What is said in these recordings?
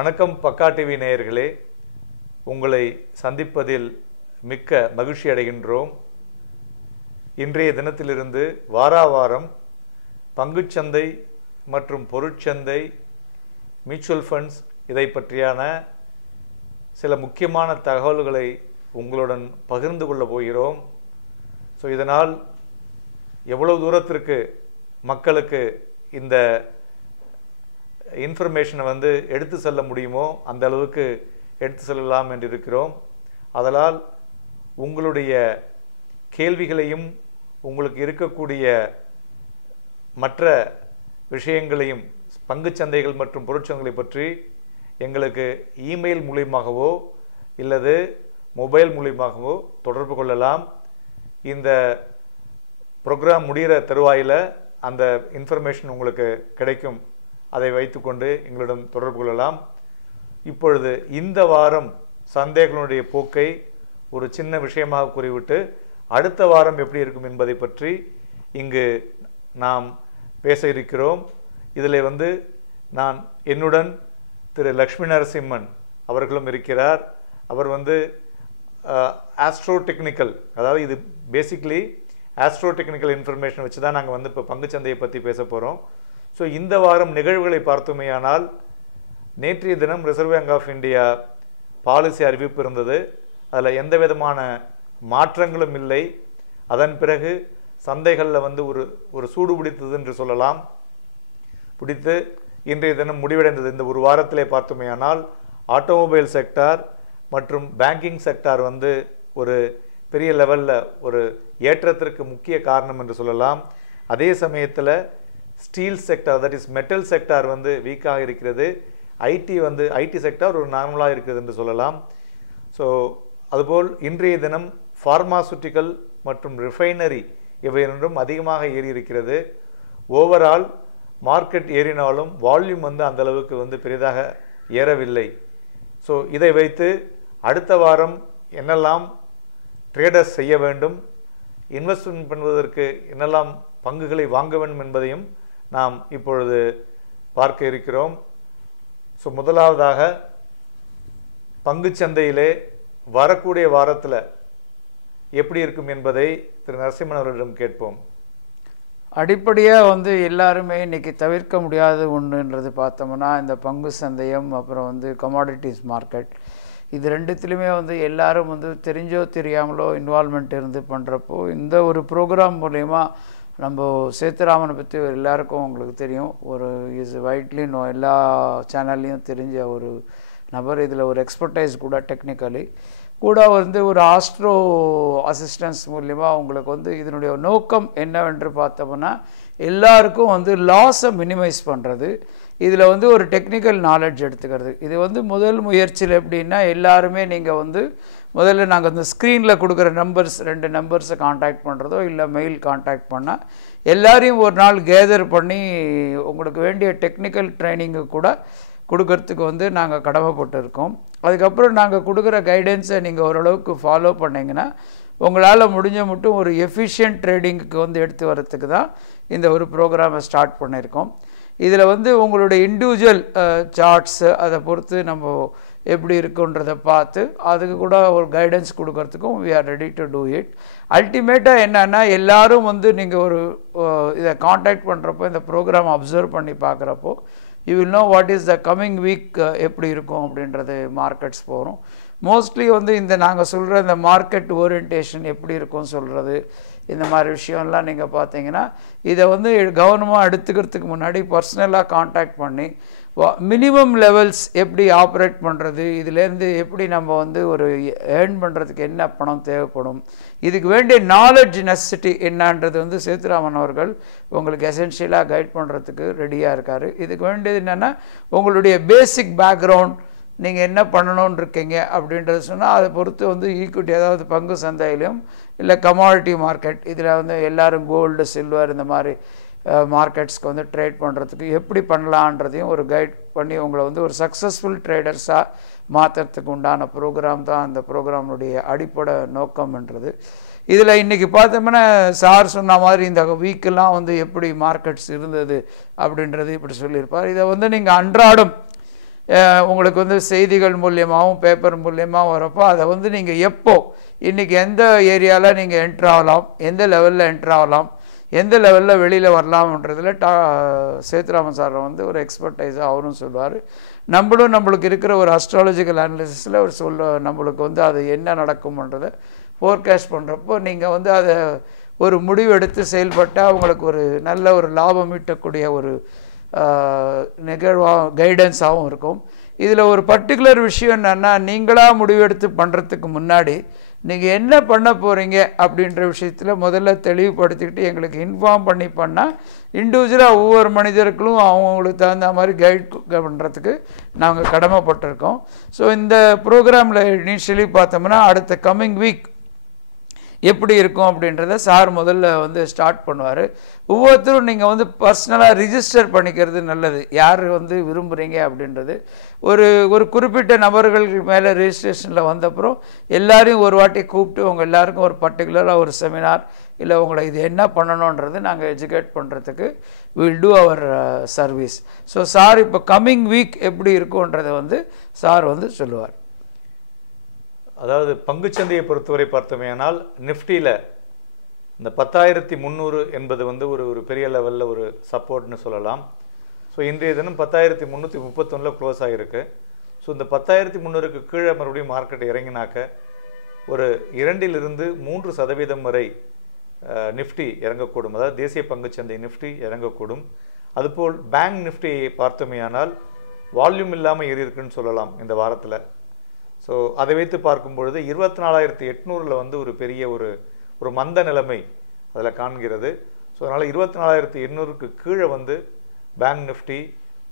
வணக்கம் பக்கா டிவி நேயர்களே, உங்களை சந்திப்பதில் மிக்க மகிழ்ச்சி அடைகின்றோம். இன்றைய தினத்திலிருந்து வாராவாரம் பங்குச்சந்தை மற்றும் பொருட்சந்தை, மியூச்சுவல் ஃபண்ட்ஸ் இதை பற்றியான சில முக்கியமான தகவல்களை உங்களுடன் பகிர்ந்து கொள்ள போகிறோம். ஸோ இதனால் எவ்வளவு தூரத்திற்கு மக்களுக்கு இந்த இன்ஃபர்மேஷனை எடுத்து செல்ல முடியுமோ அந்த அளவுக்கு எடுத்து செல்லலாம் என்று இருக்கிறோம். அதனால் உங்களுடைய கேள்விகளையும் உங்களுக்கு இருக்கக்கூடிய மற்ற விஷயங்களையும் பங்குச்சந்தைகள் மற்றும் பொருட்சந்தைகளை பற்றி எங்களுக்கு இமெயில் மூலியமாகவோ இல்லது மொபைல் மூலியமாகவோ தொடர்பு கொள்ளலாம். இந்த ப்ரோக்ராம் முடிகிற தருவாயில் அந்த இன்ஃபர்மேஷன் உங்களுக்கு கிடைக்கும். அதை வைத்துக்கொண்டு எங்களிடம் தொடர்பு கொள்ளலாம். இப்பொழுது இந்த வாரம் சந்தைகளுடைய போக்கை ஒரு சின்ன விஷயமாக கூறிவிட்டு அடுத்த வாரம் எப்படி இருக்கும் என்பதை பற்றி இங்கு நாம் பேச இருக்கிறோம். இதில் நான் என்னுடன் திரு லக்ஷ்மி நரசிம்மன் அவர்களும் இருக்கிறார். அவர் ஆஸ்ட்ரோ டெக்னிக்கல், அதாவது இது பேசிக்லி ஆஸ்ட்ரோ டெக்னிக்கல் இன்ஃபர்மேஷன் வச்சு தான் நாங்கள் இப்போ பங்குச்சந்தையை பற்றி பேச போகிறோம். ஸோ இந்த வாரம் நிகழ்வுகளை பார்த்தோமேயானால், நேற்றைய தினம் reserve bank of India policy அறிவிப்பு இருந்தது. அதில் எந்த விதமான மாற்றங்களும் இல்லை. அதன் பிறகு சந்தைகளில் ஒரு சூடு பிடித்தது என்று சொல்லலாம். பிடித்து இன்றைய தினம் முடிவடைந்தது. இந்த ஒரு வாரத்திலே பார்த்தோமேயானால் ஆட்டோமொபைல் செக்டார் மற்றும் பேங்கிங் செக்டார் ஒரு பெரிய லெவலில் ஒரு ஏற்றத்திற்கு முக்கிய காரணம் என்று சொல்லலாம். அதே சமயத்தில் steel sector, that is metal sector வீக்காக இருக்கிறது. ஐடி செக்டார் ஒரு நார்மலாக இருக்கிறது என்று சொல்லலாம். ஸோ அதுபோல் இன்றைய தினம் ஃபார்மாசூட்டிக்கல் மற்றும் ரிஃபைனரி இவை இரண்டும் அதிகமாக ஏறி இருக்கிறது. ஓவரால் மார்க்கெட் ஏறினாலும் வால்யூம் அந்த அளவுக்கு பெரிதாக ஏறவில்லை. ஸோ இதை வைத்து அடுத்த வாரம் என்னெல்லாம் ட்ரேடர்ஸ் செய்ய வேண்டும், இன்வெஸ்ட்மெண்ட் பண்ணுவதற்கு என்னெல்லாம் பங்குகளை வாங்க வேண்டும் என்பதையும் நாம் இப்பொழுது பார்க்க இருக்கிறோம். ஸோ முதலாவதாக பங்குச்சந்தையிலே வரக்கூடிய வாரத்தில் எப்படி இருக்கும் என்பதை திரு நரசிம்மன் அவர்களிடம் கேட்போம். அடிப்படையாக எல்லாருமே இன்றைக்கி தவிர்க்க முடியாத ஒன்றுன்றது பார்த்தோம்னா இந்த பங்கு சந்தையும் அப்புறம் கமாடிட்டிஸ் மார்க்கெட், இது ரெண்டுத்துலேயுமே எல்லாரும் தெரிஞ்சோ தெரியாமலோ இன்வால்மெண்ட் இருந்து பண்ணுறப்போ இந்த ஒரு ப்ரோக்ராம் மூலயமா நம்ம சேத்துராமனை பற்றி எல்லாருக்கும் உங்களுக்கு தெரியும். ஒரு இஸ் வைட்லி எல்லா சேனல்லையும் தெரிஞ்ச ஒரு நபர். இதில் ஒரு எக்ஸ்பர்டைஸ் கூட டெக்னிக்கலி கூட ஒரு ஆஸ்ட்ரோ அசிஸ்டன்ஸ் மூலிமா உங்களுக்கு இதனுடைய நோக்கம் என்னவென்று பார்த்தோம்னா எல்லாருக்கும் லாஸை மினிமைஸ் பண்ணுறது. இதில் ஒரு டெக்னிக்கல் நாலேஜ் எடுத்துக்கிறது. இது முதல் முயற்சியில் எப்படின்னா எல்லாருமே நீங்கள் முதல்ல நாங்கள் ஸ்க்ரீனில் கொடுக்குற நம்பர்ஸ் 2 நம்பர்ஸை காண்டாக்ட் பண்ணுறதோ இல்லை மெயில் காண்டாக்ட் பண்ணால் எல்லாரையும் ஒரு நாள் கேதர் பண்ணி உங்களுக்கு வேண்டிய டெக்னிக்கல் ட்ரைனிங்கு கூட கொடுக்கறதுக்கு நாங்கள் கடமைப்பட்டு இருக்கோம். அதுக்கப்புறம் நாங்கள் கொடுக்குற கைடன்ஸை நீங்கள் ஓரளவுக்கு ஃபாலோ பண்ணிங்கன்னா உங்களால் முடிஞ்ச மட்டும் ஒரு எஃபிஷியன்ட் ட்ரேடிங்குக்கு எடுத்து வரத்துக்கு தான் இந்த ஒரு ப்ரோக்ராமை ஸ்டார்ட் பண்ணியிருக்கோம். இதில் உங்களுடைய இண்டிவிஜுவல் சார்ட்ஸு அதை பொறுத்து நம்ம எப்படி இருக்குன்றதை பார்த்து அதுக்கு கூட ஒரு கைடன்ஸ் கொடுக்கறதுக்கும் we are ready to do it. அல்டிமேட்டாக என்னென்னா எல்லோரும் நீங்கள் ஒரு இதை காண்டாக்ட் பண்ணுறப்போ இந்த ப்ரோக்ராம் அப்சர்வ் பண்ணி பார்க்குறப்போ you will know what is the coming week எப்படி இருக்கும் அப்படின்றது. மார்க்கெட்ஸ் போகிறோம் மோஸ்ட்லி இந்த நாங்கள் சொல்கிற இந்த மார்க்கெட் ஓரியன்டேஷன் எப்படி இருக்கும்னு சொல்கிறது, இந்த மாதிரி விஷயம்லாம் நீங்கள் பார்த்தீங்கன்னா இதை கவனமாக எடுத்துக்கிறதுக்கு முன்னாடி பர்சனலாக காண்டாக்ட் பண்ணி மினிமம் லெவல்ஸ் எப்படி ஆப்ரேட் பண்ணுறது, இதுலேருந்து எப்படி நம்ம ஒரு ஏர்ன் பண்ணுறதுக்கு என்ன பணம் தேவைப்படும், இதுக்கு வேண்டிய நாலேஜ் நெசசிட்டி என்னன்றது சேத்துராமன் அவர்கள் உங்களுக்கு எசென்ஷியலாக கைட் பண்ணுறதுக்கு ரெடியாக இருக்கார். இதுக்கு வேண்டியது என்னென்னா உங்களுடைய பேசிக் பேக்ரவுண்ட், நீங்கள் என்ன பண்ணணும்னு இருக்கீங்க அப்படின்றது சொன்னால் அதை பொறுத்து ஈக்விட்டி, அதாவது பங்கு சந்தையிலும் இல்லை கமாடிட்டி மார்க்கெட், இதில் எல்லோரும் கோல்டு சில்வர் இந்த மாதிரி மார்க்கெட்ஸ்க்கு ட்ரேட் பண்ணுறதுக்கு எப்படி பண்ணலான்றதையும் ஒரு கைட் பண்ணி உங்களை ஒரு சக்ஸஸ்ஃபுல் ட்ரேடர்ஸாக மாற்றுறதுக்கு உண்டான ப்ரோக்ராம் தான் அந்த ப்ரோக்ராமுடைய அடிப்படை நோக்கம்ன்றது. இதில் இன்றைக்கி பார்த்தோம்னா சார் சொன்ன மாதிரி இந்த வீக்கெல்லாம் எப்படி மார்க்கெட்ஸ் இருந்தது அப்படின்றது இப்படி சொல்லியிருப்பார். இதை நீங்கள் அன்றாடம் உங்களுக்கு வந்து செய்திகள் மூலியமாகவும் பேப்பர் மூலியமாகவும் வரப்போ அதை வந்து நீங்கள் எப்போ இன்றைக்கி எந்த ஏரியாவில் நீங்கள் என்ட்ரு ஆகலாம், எந்த லெவலில் என்ட்ரு ஆகலாம், எந்த லெவலில் வெளியில் வரலாம்ன்றதில் சேத்துராமன் சார் வந்து ஒரு எக்ஸ்பர்டைஸாக அவரும் சொல்லுவார். நம்மளுக்கு இருக்கிற ஒரு அஸ்ட்ராலஜிக்கல் அனாலிசிஸில் ஒரு நம்மளுக்கு வந்து அது என்ன நடக்கும்ன்றதை ஃபோர்காஸ்ட் பண்ணுறப்போ நீங்கள் வந்து அதை ஒரு முடிவு எடுத்து செயல்பட்டால் அவங்களுக்கு ஒரு நல்ல ஒரு லாபம் ஈட்டக்கூடிய ஒரு நிகழ்வாக கைடன்ஸாகவும் இருக்கும். இதில் ஒரு பர்டிகுலர் விஷயம் என்னென்னா, நீங்களாக முடிவெடுத்து பண்ணுறதுக்கு முன்னாடி நீங்கள் என்ன பண்ண போகிறீங்க அப்படின்ற விஷயத்தில் முதல்ல தெளிவுபடுத்திக்கிட்டு எங்களுக்கு இன்ஃபார்ம் பண்ணி பண்ணால் இண்டிவிஜுவலாக ஒவ்வொரு மனிதர்களும் அவங்களுக்கு தகுந்த மாதிரி கைட் பண்ணுறதுக்கு நாங்கள் கடமைப்பட்டிருக்கோம். ஸோ இந்த ப்ரோக்ராமில் இனிஷியலி பார்த்தோம்னா அடுத்த கம்மிங் வீக் எப்படி இருக்கும் அப்படின்றத சார் முதல்ல வந்து ஸ்டார்ட் பண்ணுவார். ஒவ்வொருத்தரும் நீங்கள் வந்து பர்சனலாக ரிஜிஸ்டர் பண்ணிக்கிறது நல்லது, யார் வந்து விரும்புகிறீங்க அப்படின்றது. ஒரு குறிப்பிட்ட நபர்கள் மேலே ரெஜிஸ்ட்ரேஷனில் வந்தப்புறம் எல்லாரையும் ஒரு வாட்டி கூப்பிட்டு உங்கள் எல்லாருக்கும் ஒரு பர்டிகுலராக ஒரு செமினார் இல்லை உங்களை இது என்ன பண்ணணுன்றது நாங்கள் எஜுகேட் பண்ணுறதுக்கு will do our service. So sir இப்போ கம்மிங் வீக் எப்படி இருக்குன்றதை வந்து சார் வந்து சொல்லுவார். அதாவது பங்குச்சந்தையை பொறுத்தவரை பார்த்தோமேனால் நிஃப்டியில் இந்த 10,300 என்பது வந்து ஒரு பெரிய லெவலில் ஒரு சப்போர்ட்னு சொல்லலாம். ஸோ இன்றைய தினம் 10,331 க்ளோஸ் ஆகிருக்கு. ஸோ இந்த 10,300க்கு கீழே மறுபடியும் மார்க்கெட் இறங்கினாக்க ஒரு 2-3% வரை நிஃப்டி இறங்கக்கூடும். அதாவது தேசிய பங்குச்சந்தை நிஃப்டி இறங்கக்கூடும். அதுபோல் பேங்க் நிஃப்டியை பார்த்தோமேயானால் வால்யூம் இல்லாமல் ஏறி இருக்குன்னு சொல்லலாம் இந்த வாரத்தில். ஸோ அதை வைத்து பார்க்கும் பொழுது 24,800 வந்து ஒரு பெரிய ஒரு மந்த நிலைமை அதில் காண்கிறது. ஸோ அதனால் 24,800க்கு கீழே வந்து பேங்க் நிஃப்டி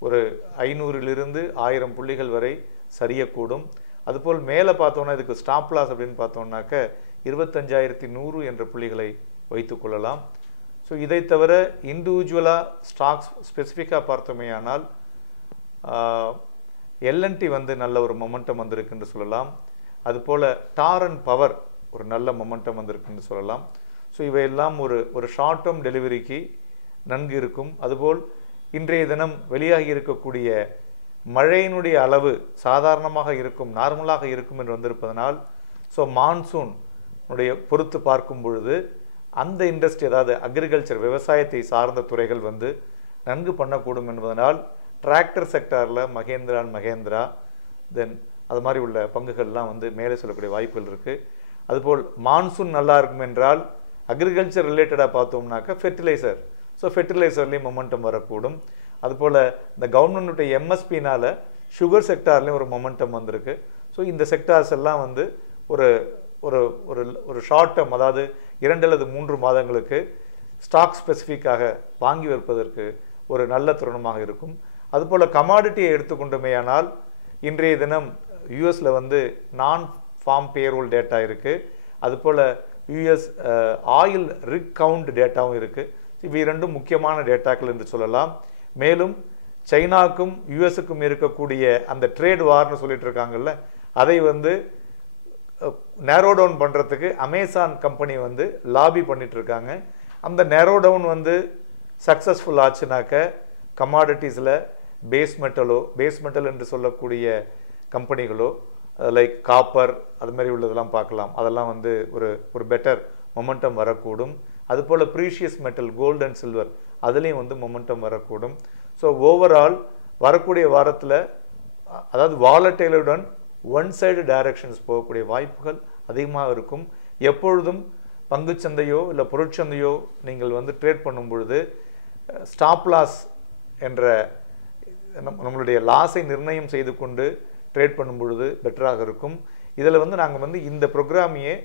ஒரு 500லிருந்து 1000 புள்ளிகள் வரை சரியக்கூடும். அதுபோல் மேலே பார்த்தோன்னா இதுக்கு ஸ்டாப் லாஸ் அப்படின்னு பார்த்தோம்னாக்க 25,100 என்ற புள்ளிகளை வைத்து கொள்ளலாம். ஸோ இதை தவிர இண்டிவிஜுவலாக ஸ்டாக்ஸ் ஸ்பெசிஃபிக்காக பார்த்தோமேயானால் எல்என்டி வந்து நல்ல ஒரு மொமெண்டம் வந்திருக்குன்னு சொல்லலாம். அதுபோல் டார் அண்ட் பவர் ஒரு நல்ல மொமெண்டம் வந்திருக்குன்னு சொல்லலாம். ஸோ இவையெல்லாம் ஒரு ஷார்ட் டேர்ம் டெலிவரிக்கு நன்கு இருக்கும். அதுபோல் இன்றைய தினம் வெளியாகி இருக்கக்கூடிய மழையினுடைய அளவு சாதாரணமாக இருக்கும், நார்மலாக இருக்கும் என்று வந்திருப்பதனால் ஸோ மான்சூன் உடைய பொறுத்து பார்க்கும் பொழுது அந்த இண்டஸ்ட்ரி, அதாவது அக்ரிகல்ச்சர் விவசாயத்தை சார்ந்த துறைகள் வந்து நன்கு பண்ணக்கூடும் என்பதனால் டிராக்டர் செக்டாரில் மகேந்திரா தென் அது மாதிரி உள்ள பங்குகள்லாம் வந்து மேலே சொல்லக்கூடிய வாய்ப்புகள் இருக்குது. அதுபோல் மான்சூன் நல்லா இருக்கும் என்றால் அக்ரிகல்ச்சர் ரிலேட்டடாக பார்த்தோம்னாக்கா ஃபெர்டிலைசர், ஸோ ஃபெர்டிலைசர்லேயும் மொமெண்டம் வரக்கூடும். அதுபோல் இந்த கவர்மெண்ட்டுடைய எம்எஸ்பினால் சுகர் செக்டார்லேயும் ஒரு மொமெண்டம் வந்திருக்கு. ஸோ இந்த செக்டார்ஸ் எல்லாம் வந்து ஒரு ஒரு ஒரு ஒரு ஷார்ட் டேர்ம், அதாவது 2 அல்லது 3 மாதங்களுக்கு ஸ்டாக் ஸ்பெசிஃபிக்காக வாங்கி வைப்பதற்கு ஒரு நல்ல தருணமாக இருக்கும். அதுபோல் கமாடிட்டியை எடுத்துக்கொண்டுமேயானால் இன்றைய தினம் யூஎஸில் வந்து நான் ஃபார்ம் பேரோல் டேட்டா இருக்குது. அதுபோல் யூஎஸ் ஆயில் ரிக் கவுண்ட் டேட்டாவும் இருக்குது. இவை 2 முக்கியமான டேட்டாக்கள் என்று சொல்லலாம். மேலும் சைனாவுக்கும் யூஎஸுக்கும் இருக்கக்கூடிய அந்த ட்ரேட் வார்னு சொல்லிட்டு இருக்காங்கல்ல, அதை வந்து நேரோ டவுன் பண்ணுறதுக்கு அமேசான் கம்பெனி வந்து லாபி பண்ணிட்டு இருக்காங்க. அந்த நேரோ டவுன் வந்து சக்ஸஸ்ஃபுல் ஆச்சுனாக்க கமாடிட்டிஸில் பேஸ் மெட்டல் என்று சொல்லக்கூடிய கம்பெனிகளோ லைக் காப்பர் அது மாதிரி உள்ளதெல்லாம் பார்க்கலாம். அதெல்லாம் வந்து ஒரு பெட்டர் மொமெண்டம் வரக்கூடும். அதுபோல் precious metal gold and silver அதுலேயும் வந்து மொமெண்டம் வரக்கூடும். ஸோ ஓவரால் வரக்கூடிய வாரத்தில் அதாவது வாலட்டைலுடன் ஒன் சைடு டைரக்ஷன்ஸ் போகக்கூடிய வாய்ப்புகள் அதிகமாக இருக்கும். எப்பொழுதும் பங்குச்சந்தையோ இல்லை பொருட்சந்தையோ நீங்கள் வந்து ட்ரேட் பண்ணும் பொழுது ஸ்டாப் லாஸ் என்ற நம்மளுடைய லாஸை நிர்ணயம் செய்து கொண்டு ட்ரேட் பண்ணும் பொழுது பெட்டராக இருக்கும். இதில் வந்து நாங்கள் வந்து இந்த ப்ரோக்ராமையே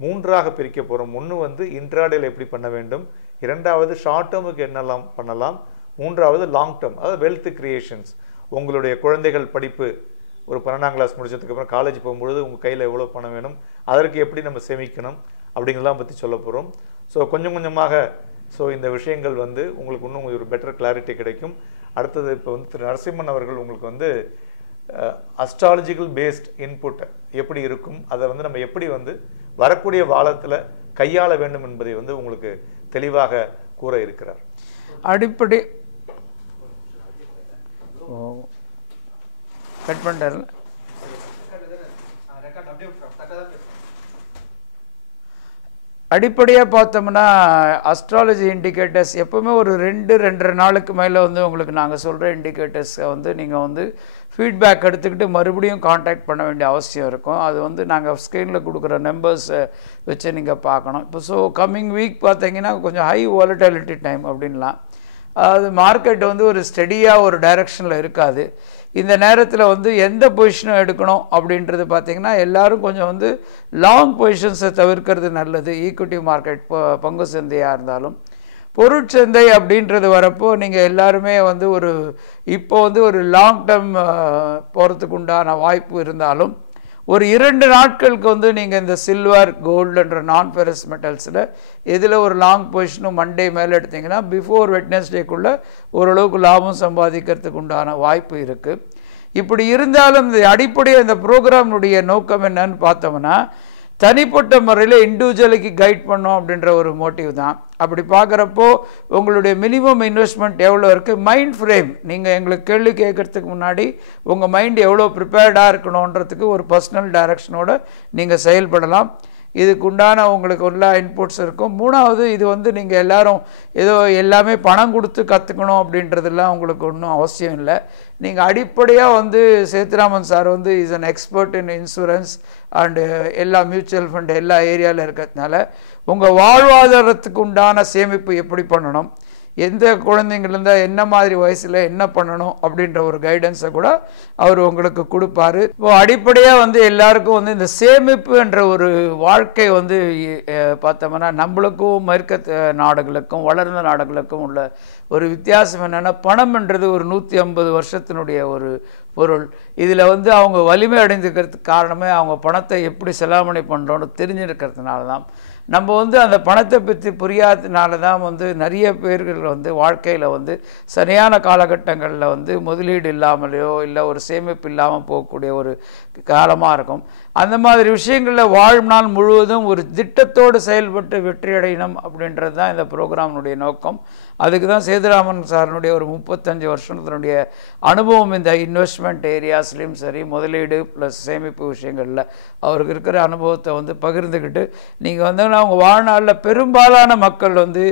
3ஆக பிரிக்க போகிறோம். ஒன்று வந்து இன்ட்ராடேல எப்படி பண்ண வேண்டும், 2வது ஷார்ட் டேர்முக்கு என்னெல்லாம் பண்ணலாம், 3வது லாங் டேர்ம் அதாவது வெல்த் கிரியேஷன்ஸ். உங்களுடைய குழந்தைகள் படிப்பு ஒரு 12ஆம் கிளாஸ் முடிச்சதுக்கப்புறம் காலேஜ் போகும்பொழுது உங்கள் கையில் எவ்வளோ பணம் வேணும், அதற்கு எப்படி நம்ம சேமிக்கணும் அப்படிங்கிறதெல்லாம் பற்றி சொல்ல போகிறோம். ஸோ கொஞ்சம் கொஞ்சமாக இந்த விஷயங்கள் வந்து உங்களுக்கு இன்னும் ஒரு பெட்டர் கிளாரிட்டி கிடைக்கும். அடுத்தது இப்போ வந்து திரு நரசிம்மன் அவர்கள் உங்களுக்கு வந்து அஸ்ட்ராலஜிக்கல் பேஸ்ட் இன்புட் எப்படி இருக்கும், அதை வந்து நம்ம எப்படி வந்து வரக்கூடிய வாரத்தில் கையாள வேண்டும் என்பதை வந்து உங்களுக்கு தெளிவாக கூற இருக்கிறார். அடிப்படை கட் பண்ணிட்டாரு. அடிப்படையாக பார்த்தோம்னா அஸ்ட்ராலஜி இண்டிகேட்டர்ஸ் எப்போவுமே ஒரு 2-2.5 நாளுக்கு மேலே வந்து உங்களுக்கு நாங்கள் சொல்கிற இண்டிகேட்டர்ஸை வந்து நீங்கள் வந்து ஃபீட்பேக் எடுத்துக்கிட்டு மறுபடியும் காண்டாக்ட் பண்ண வேண்டிய அவசியம் இருக்கும். அது வந்து நாங்கள் ஸ்க்ரீனில் கொடுக்குற நம்பர்ஸை வச்சு நீங்கள் பார்க்கணும். இப்போ ஸோ கம்மிங் வீக் பார்த்தீங்கன்னா கொஞ்சம் ஹை வாலட்டிலிட்டி டைம் அப்படின்லாம். அது மார்க்கெட் வந்து ஒரு ஸ்டெடியாக ஒரு டைரெக்ஷனில் இருக்காது. இந்த நேரத்தில் வந்து எந்த பொசிஷனும் எடுக்கணும் அப்படின்றது பார்த்திங்கன்னா எல்லோரும் கொஞ்சம் வந்து லாங் பொசிஷன்ஸை தவிர்க்கிறது நல்லது. ஈக்விட்டி மார்க்கெட் பங்கு சந்தையாக இருந்தாலும் பொருட்சந்தை அப்படின்றது வரப்போ நீங்கள் எல்லாருமே வந்து இப்போ வந்து ஒரு லாங் டேர்ம் போகிறதுக்கு உண்டான வாய்ப்பு இருந்தாலும் ஒரு 2 நாட்களுக்கு வந்து நீங்கள் இந்த சில்வர் கோல்டுன்ற நான் ஃபெரஸ் மெட்டல்ஸில் இதில் ஒரு லாங் பொசிஷனும் மண்டே மேலே எடுத்திங்கன்னா பிஃபோர் வெட்னஸ்டேக்குள்ளே ஓரளவுக்கு லாபம் சம்பாதிக்கிறதுக்கு உண்டான வாய்ப்பு இருக்குது. இப்படி இருந்தாலும் இந்த அடிப்படையாக இந்த ப்ரோக்ராமுடைய நோக்கம் என்னன்னு பார்த்தோம்னா தனிப்பட்ட முறையில் இண்டிவிஜுவலுக்கு கைட் பண்ணோம் அப்படின்ற ஒரு மோட்டிவ் தான். அப்படி பார்க்குறப்போ உங்களுடைய மினிமம் இன்வெஸ்ட்மெண்ட் எவ்வளோ இருக்குது, மைண்ட் ஃப்ரேம் நீங்கள் எங்களுக்கு கேள்வி கேட்குறதுக்கு முன்னாடி உங்கள் மைண்ட் எவ்வளோ ப்ரிப்பேர்டாக இருக்கணுன்றதுக்கு ஒரு பர்சனல் டைரக்ஷனோடு நீங்கள் செயல்படலாம். இதுக்கு உண்டான உங்களுக்கு எல்லா இன்புட்ஸ் இருக்கும். 3வது இது வந்து நீங்கள் எல்லோரும் ஏதோ எல்லாமே பணம் கொடுத்து கற்றுக்கணும் அப்படின்றதெல்லாம் உங்களுக்கு ஒன்றும் அவசியம் இல்லை. நீங்கள் அடிப்படையாக வந்து சேத்துராமன் சார் வந்து is an expert in insurance and எல்லா மியூச்சுவல் ஃபண்ட் எல்லா ஏரியாவில் இருக்கிறதுனால உங்கள் வாழ்வாதாரத்துக்கு உண்டான சேமிப்பு எப்படி பண்ணணும், எந்த குழந்தைங்கள்லேருந்து என்ன மாதிரி வயசில் என்ன பண்ணணும் அப்படின்ற ஒரு கைடன்ஸை கூட அவர் உங்களுக்கு கொடுப்பாரு. இப்போ அடிப்படையாக வந்து எல்லாருக்கும் வந்து இந்த சேமிப்பு என்ற ஒரு வாழ்க்கை வந்து பார்த்தோம்னா நம்மளுக்கும் மேற்க நாடுகளுக்கும் வளர்ந்த நாடுகளுக்கும் உள்ள ஒரு வித்தியாசம் என்னென்னா பணம்ன்றது ஒரு 150 வருஷத்தினுடைய ஒரு பொருள். இதில் வந்து அவங்க வலிமை அடைந்துக்கிறதுக்கு காரணமே அவங்க பணத்தை எப்படி செலாவணி பண்ணுறோன்னு தெரிஞ்சிருக்கிறதுனால தான். நம்ம வந்து அந்த பணத்தை பற்றி புரியாததுனால தான் வந்து நிறைய பேர்கள் வந்து வாழ்க்கையில் வந்து சரியான காலகட்டங்களில் வந்து முதலீடு இல்லாமலையோ இல்லை ஒரு சேமிப்பு இல்லாமல் போகக்கூடிய ஒரு காலமாக இருக்கும். அந்த மாதிரி விஷயங்களில் வாழ்நாள் முழுவதும் ஒரு திட்டத்தோடு செயல்பட்டு வெற்றியடையணும் அப்படின்றது தான் இந்த ப்ரோக்ராமினுடைய நோக்கம். அதுக்கு தான் சேதுராமன் சாரனுடைய ஒரு 35 வருஷத்தினுடைய அனுபவம் இந்த இன்வெஸ்ட்மெண்ட் ஏரியாஸ்லேயும் சரி முதலீடு ப்ளஸ் சேமிப்பு விஷயங்களில் அவருக்கு இருக்கிற அனுபவத்தை வந்து பகிர்ந்துக்கிட்டு நீங்கள் வந்து அவங்க வாழ்நாளில் பெரும்பாலான மக்கள் வந்து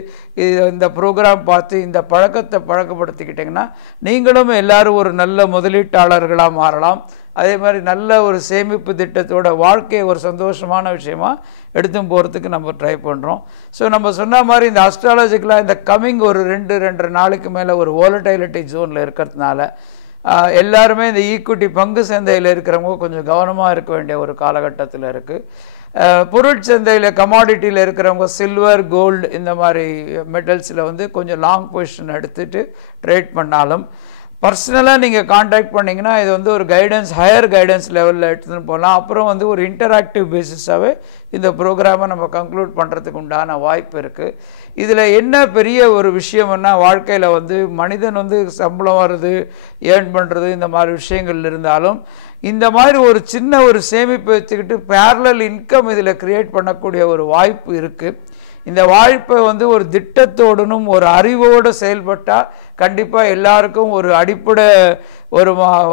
இந்த ப்ரோக்ராம் பார்த்து இந்த பழக்கத்தை பழக்கப்படுத்திக்கிட்டிங்கன்னா நீங்களும் எல்லோரும் ஒரு நல்ல முதலீட்டாளர்களாக மாறலாம். அதே மாதிரி நல்ல ஒரு சேமிப்பு திட்டத்தோட வாழ்க்கையை ஒரு சந்தோஷமான விஷயமா எடுத்தும் போகிறதுக்கு நம்ம ட்ரை பண்ணுறோம். ஸோ நம்ம சொன்ன மாதிரி இந்த அஸ்ட்ராலஜிக்கலாக இந்த கம்மிங் ஒரு 2-2.5 நாளுக்கு மேலே ஒரு வாலடைலிட்டி ஜோனில் இருக்கிறதுனால எல்லாருமே இந்த ஈக்விட்டி பங்கு சந்தையில் இருக்கிறவங்க கொஞ்சம் கவனமாக இருக்க வேண்டிய ஒரு காலகட்டத்தில் இருக்குது. பொருட்சந்தையில் கமாடிட்டியில் இருக்கிறவங்க சில்வர் கோல்டு இந்த மாதிரி மெட்டல்ஸில் வந்து கொஞ்சம் லாங் பொசிஷன் எடுத்துகிட்டு ட்ரேட் பண்ணாலும் பர்சனலாக நீங்கள் காண்டாக்ட் பண்ணிங்கன்னா இது வந்து ஒரு கைடன்ஸ் ஹையர் கைடன்ஸ் லெவலில் எடுத்துகிட்டு போகலாம். அப்புறம் வந்து ஒரு இன்டராக்டிவ் பேசிஸாகவே இந்த ப்ரோக்ராமை நம்ம கன்க்ளூட் பண்ணுறதுக்கு உண்டான வாய்ப்பு இருக்குது. இதில் என்ன பெரிய ஒரு விஷயம்னா வாழ்க்கையில் வந்து மனிதன் வந்து சம்பளம் வருது ஏர்ன் பண்ணுறது இந்த மாதிரி விஷயங்கள் இருந்தாலும் இந்த மாதிரி ஒரு சின்ன ஒரு சேமிப்பு வச்சுக்கிட்டு பேரலல் இன்கம் இதில் க்ரியேட் பண்ணக்கூடிய ஒரு வாய்ப்பு இருக்குது. இந்த வாய்ப்பை வந்து ஒரு திட்டத்தோடனும் ஒரு அறிவோடு செயல்பட்டால் கண்டிப்பாக எல்லாருக்கும் ஒரு அடிப்படை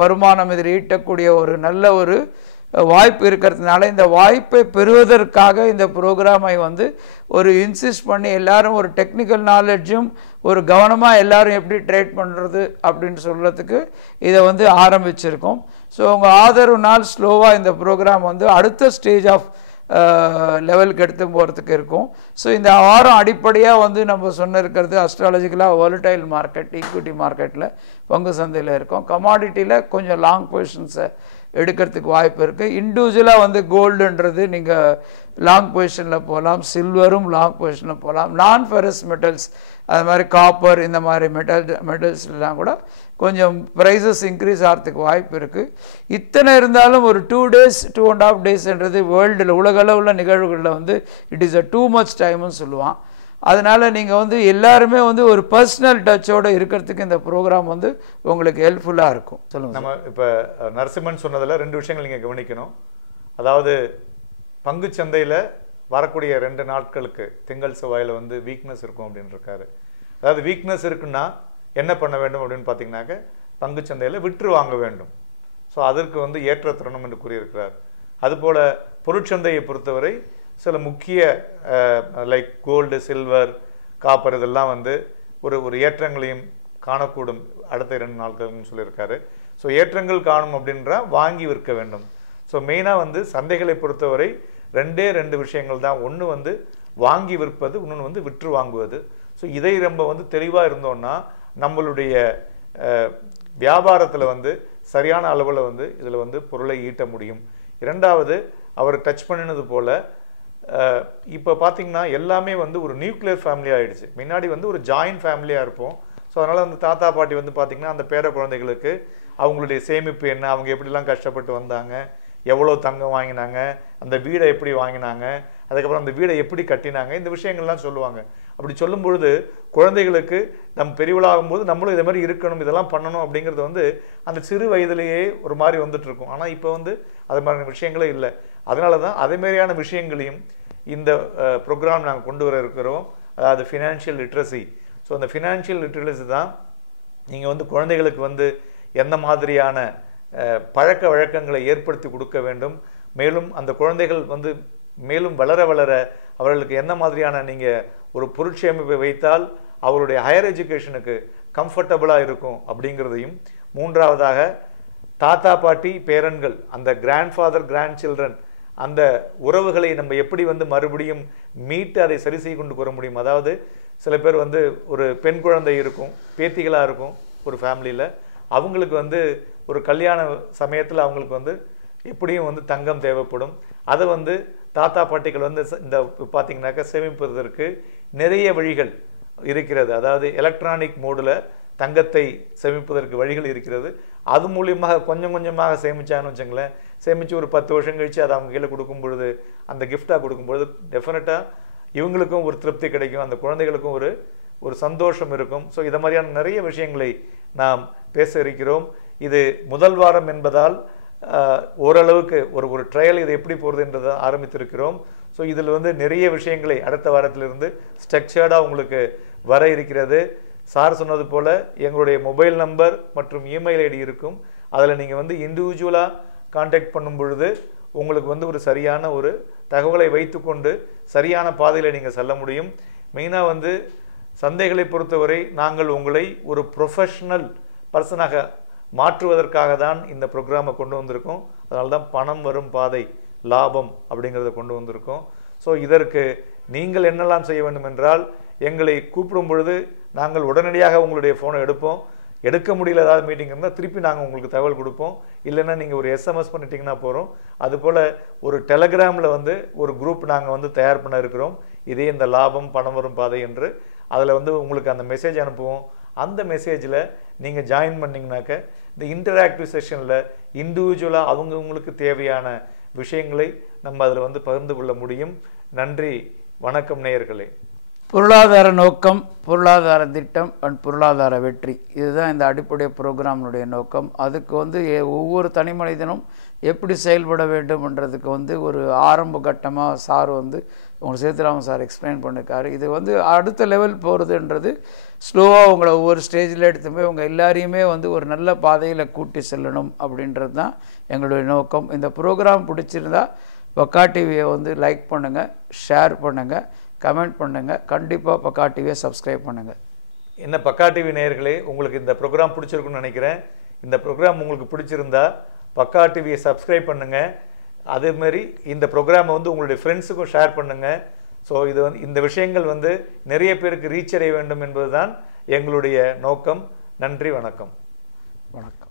வருமானம் இதில் ஈட்டக்கூடிய ஒரு நல்ல ஒரு வாய்ப்பு இருக்கிறதுனால இந்த வாய்ப்பை பெறுவதற்காக இந்த ப்ரோக்ராமை வந்து ஒரு இன்சிஸ்ட் பண்ணி எல்லாரும் ஒரு டெக்னிக்கல் நாலேஜும் ஒரு கவனமாக எல்லாரும் எப்படி ட்ரேட் பண்ணுறது அப்படின்னு சொல்கிறதுக்கு இதை வந்து ஆரம்பிச்சிருக்கோம். ஸோ உங்கள் ஆதரவுனால் ஸ்லோவாக இந்த ப்ரோக்ராம் வந்து அடுத்த ஸ்டேஜ் ஆஃப் லெவலுக்கு எடுத்து போகிறதுக்கு இருக்கும். ஸோ இந்த வாரம் அடிப்படையாக வந்து நம்ம சொன்னிருக்கிறது அஸ்ட்ராலஜிக்கலாக வாலடைல் மார்க்கெட் ஈக்விட்டி மார்க்கெட்டில் பங்கு சந்தையில் இருக்கும். கமாடிட்டியில் கொஞ்சம் லாங் பொசிஷன்ஸை எடுக்கிறதுக்கு வாய்ப்பு இருக்குது. இண்டிவிஜுவலாக வந்து கோல்டுன்றது நீங்கள் லாங் பொசிஷனில் போகலாம், சில்வரும் லாங் பொசிஷனில் போகலாம். நான் ஃபெரஸ் மெட்டல்ஸ் அது மாதிரி காப்பர் இந்த மாதிரி மெட்டல்ஸ்லாம் கூட கொஞ்சம் ப்ரைஸஸ் இன்க்ரீஸ் ஆகிறதுக்கு வாய்ப்பு இருக்குது. இத்தனை இருந்தாலும் ஒரு 2 days 2.5 daysன்றது வேர்ல்டில் உலகளவில் நிகழ்வுகளில் வந்து it is a too much டைம்னு சொல்லுவான். அதனால் நீங்கள் வந்து எல்லாருமே வந்து ஒரு பர்சனல் டச்சோடு இருக்கிறதுக்கு இந்த ப்ரோக்ராம் வந்து உங்களுக்கு ஹெல்ப்ஃபுல்லாக இருக்கும். சொல்லுங்கள். நம்ம இப்போ நரசிம்மன் சொன்னதில் 2 விஷயங்கள் நீங்கள் கவனிக்கணும். அதாவது பங்குச்சந்தையில் வரக்கூடிய 2 நாட்களுக்கு திங்கள் செவ்வாயில் வந்து வீக்னஸ் இருக்கும் அப்படின்னு இருக்காரு. அதாவது வீக்னஸ் இருக்குன்னா என்ன பண்ண வேண்டும் அப்படின்னு பார்த்தீங்கன்னாக்க பங்குச்சந்தையில் விற்று வாங்க வேண்டும். ஸோ அதற்கு வந்து ஏற்ற தருணம் என்று கூறியிருக்கிறார். அதுபோல் பொருட்சந்தையை பொறுத்தவரை சில முக்கிய லைக் கோல்டு, சில்வர், காப்பர் இதெல்லாம் வந்து ஒரு ஏற்றங்களையும் காணக்கூடும் அடுத்த 2 நாட்கள்னு சொல்லியிருக்காரு. ஸோ ஏற்றங்கள் காணும் அப்படின்றா வாங்கி விற்க வேண்டும். ஸோ மெயினாக வந்து சந்தைகளை பொறுத்தவரை 2 விஷயங்கள் தான். ஒன்று வந்து வாங்கி விற்பது, இன்னொன்று வந்து விற்று வாங்குவது. ஸோ இதை நம்ம வந்து தெளிவாக இருந்தோம்னா நம்மளுடைய வியாபாரத்தில் வந்து சரியான அளவில் வந்து இதில் வந்து பொருளை ஈட்ட முடியும். 2வது அவர் டச் பண்ணினது போல் இப்போ பார்த்தீங்கன்னா எல்லாமே வந்து ஒரு நியூக்ளியர் ஃபேமிலி ஆகிடுச்சு. முன்னாடி வந்து ஒரு ஜாயின்ட் ஃபேமிலியாக இருப்போம். ஸோ அதனால் அந்த தாத்தா பாட்டி வந்து பார்த்திங்கன்னா அந்த பேர குழந்தைகளுக்கு அவங்களுடைய சேமிப்பு என்ன, அவங்க எப்படிலாம் கஷ்டப்பட்டு வந்தாங்க, எவ்வளோ தங்கம் வாங்கினாங்க, அந்த வீடை எப்படி வாங்கினாங்க, அதுக்கப்புறம் அந்த வீடை எப்படி கட்டினாங்க, இந்த விஷயங்கள்லாம் சொல்லுவாங்க. அப்படி சொல்லும் பொழுது குழந்தைகளுக்கு நம்ம பெரியவளாகும் போது நம்மளும் இதை மாதிரி இருக்கணும், இதெல்லாம் பண்ணணும் அப்படிங்கிறது வந்து அந்த சிறு வயதிலேயே ஒரு மாதிரி வந்துட்டு இருக்கும். ஆனால் இப்போ வந்து அது மாதிரியான விஷயங்களே இல்லை. அதனால தான் அதே மாதிரியான விஷயங்களையும் இந்த ப்ரோக்ராம் நாங்கள் கொண்டு வர இருக்கிறோம். அதாவது ஃபினான்ஷியல் லிட்ரஸி. ஸோ அந்த ஃபினான்ஷியல் லிட்ரஸி தான் நீங்கள் வந்து குழந்தைகளுக்கு வந்து எந்த மாதிரியான பழக்க வழக்கங்களை ஏற்படுத்தி கொடுக்க வேண்டும், மேலும் அந்த குழந்தைகள் வந்து மேலும் வளர வளர அவர்களுக்கு எந்த மாதிரியான நீங்கள் ஒரு பொருட்சேமிப்பை வைத்தால் அவருடைய ஹையர் எஜுகேஷனுக்கு கம்ஃபர்டபுளாக இருக்கும் அப்படிங்கிறதையும், 3வதாக தாத்தா பாட்டி பேரன்கள், அந்த கிராண்ட்ஃபாதர் கிராண்ட் சில்ட்ரன், அந்த உறவுகளை நம்ம எப்படி வந்து மறுபடியும் மீட்டு அதை சரி செய்து கொண்டு வர முடியும். அதாவது சில பேர் வந்து ஒரு பெண் குழந்தை இருக்கும், பேத்திகளாக இருக்கும் ஒரு ஃபேமிலியில், அவங்களுக்கு வந்து ஒரு கல்யாண சமயத்தில் அவங்களுக்கு வந்து எப்படியும் வந்து தங்கம் தேவைப்படும். அதை வந்து தாத்தா பாட்டிகள் வந்து இந்த பார்த்திங்கனாக்கா சேமிப்பதற்கு நிறைய வழிகள் இருக்கிறது. அதாவது எலக்ட்ரானிக் மோடில் தங்கத்தை சேமிப்பதற்கு வழிகள் இருக்கிறது. அது மூலியமாக கொஞ்சம் கொஞ்சமாக சேமிச்சான்னு வச்சுங்களேன், சேமித்து ஒரு 10 வருஷம் கழித்து அதை அவங்க கையில் கொடுக்கும் பொழுது, அந்த கிஃப்டாக கொடுக்கும்பொழுது டெஃபினட்டாக இவங்களுக்கும் ஒரு திருப்தி கிடைக்கும், அந்த குழந்தைகளுக்கும் ஒரு சந்தோஷம் இருக்கும். ஸோ இதை மாதிரியான நிறைய விஷயங்களை நாம் பேச இருக்கிறோம். இது முதல் வாரம் என்பதால் ஓரளவுக்கு ஒரு ட்ரையல் இது எப்படி போகிறது என்றதை ஆரம்பித்திருக்கிறோம். ஸோ இதில் வந்து நிறைய விஷயங்களை அடுத்த வாரத்திலிருந்து ஸ்ட்ரக்சர்டாக உங்களுக்கு வர இருக்கிறது. சார் சொன்னது போல் எங்களுடைய மொபைல் நம்பர் மற்றும் இமெயில் ஐடி இருக்கும். அதில் நீங்கள் வந்து இண்டிவிஜுவலாக கான்டாக்ட் பண்ணும் பொழுது உங்களுக்கு வந்து ஒரு சரியான ஒரு தகவலை வைத்துக்கொண்டு சரியான பாதையில் நீங்கள் செல்ல முடியும். மெயினாக வந்து சந்தைகளை பொறுத்தவரை நாங்கள் உங்களை ஒரு ப்ரொஃபஷ்னல் பர்சனாக மாற்றுவதற்காக தான் இந்த ப்ரோக்ராமை கொண்டு வந்திருக்கோம். அதனால தான் பணம் வரும் பாதை லாபம் அப்படிங்கிறத கொண்டு வந்திருக்கோம். ஸோ இதற்கு நீங்கள் என்னெல்லாம் செய்ய வேண்டும் என்றால், எங்களை கூப்பிடும் பொழுது நாங்கள் உடனடியாக உங்களுடைய ஃபோனை எடுப்போம். எடுக்க முடியல ஏதாவது மீட்டிங் இருந்தால் திருப்பி நாங்கள் உங்களுக்கு தகவல் கொடுப்போம். இல்லைன்னா நீங்கள் ஒரு எஸ்எம்எஸ் பண்ணிட்டீங்கன்னா போகிறோம். அதுபோல் ஒரு டெலகிராமில் வந்து ஒரு குரூப் நாங்கள் வந்து தயார் பண்ண இருக்கிறோம். இதே இந்த லாபம் பணம் வரும் பாதை என்று. அதில் வந்து உங்களுக்கு அந்த மெசேஜ் அனுப்புவோம். அந்த மெசேஜில் நீங்கள் ஜாயின் பண்ணிங்கனாக்க இந்த இன்டராக்டிவ் செஷனில் இண்டிவிஜுவலாக அவங்கவுங்களுக்கு தேவையான விஷயங்களை நம்ம அதில் வந்து பகிர்ந்து கொள்ள முடியும். நன்றி, வணக்கம் நேயர்களே. பொருளாதார நோக்கம், பொருளாதார திட்டம் அண்ட் பொருளாதார வெற்றி, இதுதான் இந்த அடிப்படை ப்ரோக்ராமினுடைய நோக்கம். அதுக்கு வந்து ஒவ்வொரு தனி மனிதனும் எப்படி செயல்பட வேண்டும்ன்றதுக்கு வந்து ஒரு ஆரம்ப கட்டமாக சார் வந்து உங்களை சேத்துராமன் சார் எக்ஸ்பிளைன் பண்ணியிருக்காரு. இது வந்து அடுத்த லெவல் போகிறதுன்றது ஸ்லோவாக உங்களை ஒவ்வொரு ஸ்டேஜில் எடுத்து போய் உங்கள் எல்லாரையுமே வந்து ஒரு நல்ல பாதையில் கூட்டி செல்லணும் அப்படின்றது தான் எங்களுடைய நோக்கம். இந்த ப்ரோக்ராம் பிடிச்சிருந்தா பக்கா டிவியை வந்து லைக் பண்ணுங்கள், ஷேர் பண்ணுங்கள், கமெண்ட் பண்ணுங்கள். கண்டிப்பாக பக்கா டிவியை சப்ஸ்கிரைப் பண்ணுங்கள். என்ன பக்கா டிவி நேயர்களே, உங்களுக்கு இந்த ப்ரோக்ராம் பிடிச்சிருக்குன்னு நினைக்கிறேன். இந்த ப்ரோக்ராம் உங்களுக்கு பிடிச்சிருந்தா பக்கா டிவியை சப்ஸ்கிரைப் பண்ணுங்கள். அதேமாரி இந்த ப்ரோக்ராமை வந்து உங்களுடைய ஃப்ரெண்ட்ஸுக்கும் ஷேர் பண்ணுங்கள். ஸோ இது வந்து இந்த விஷயங்கள் வந்து நிறைய பேருக்கு ரீச் அடைய வேண்டும் என்பது தான் எங்களுடைய நோக்கம். நன்றி, வணக்கம். வணக்கம்.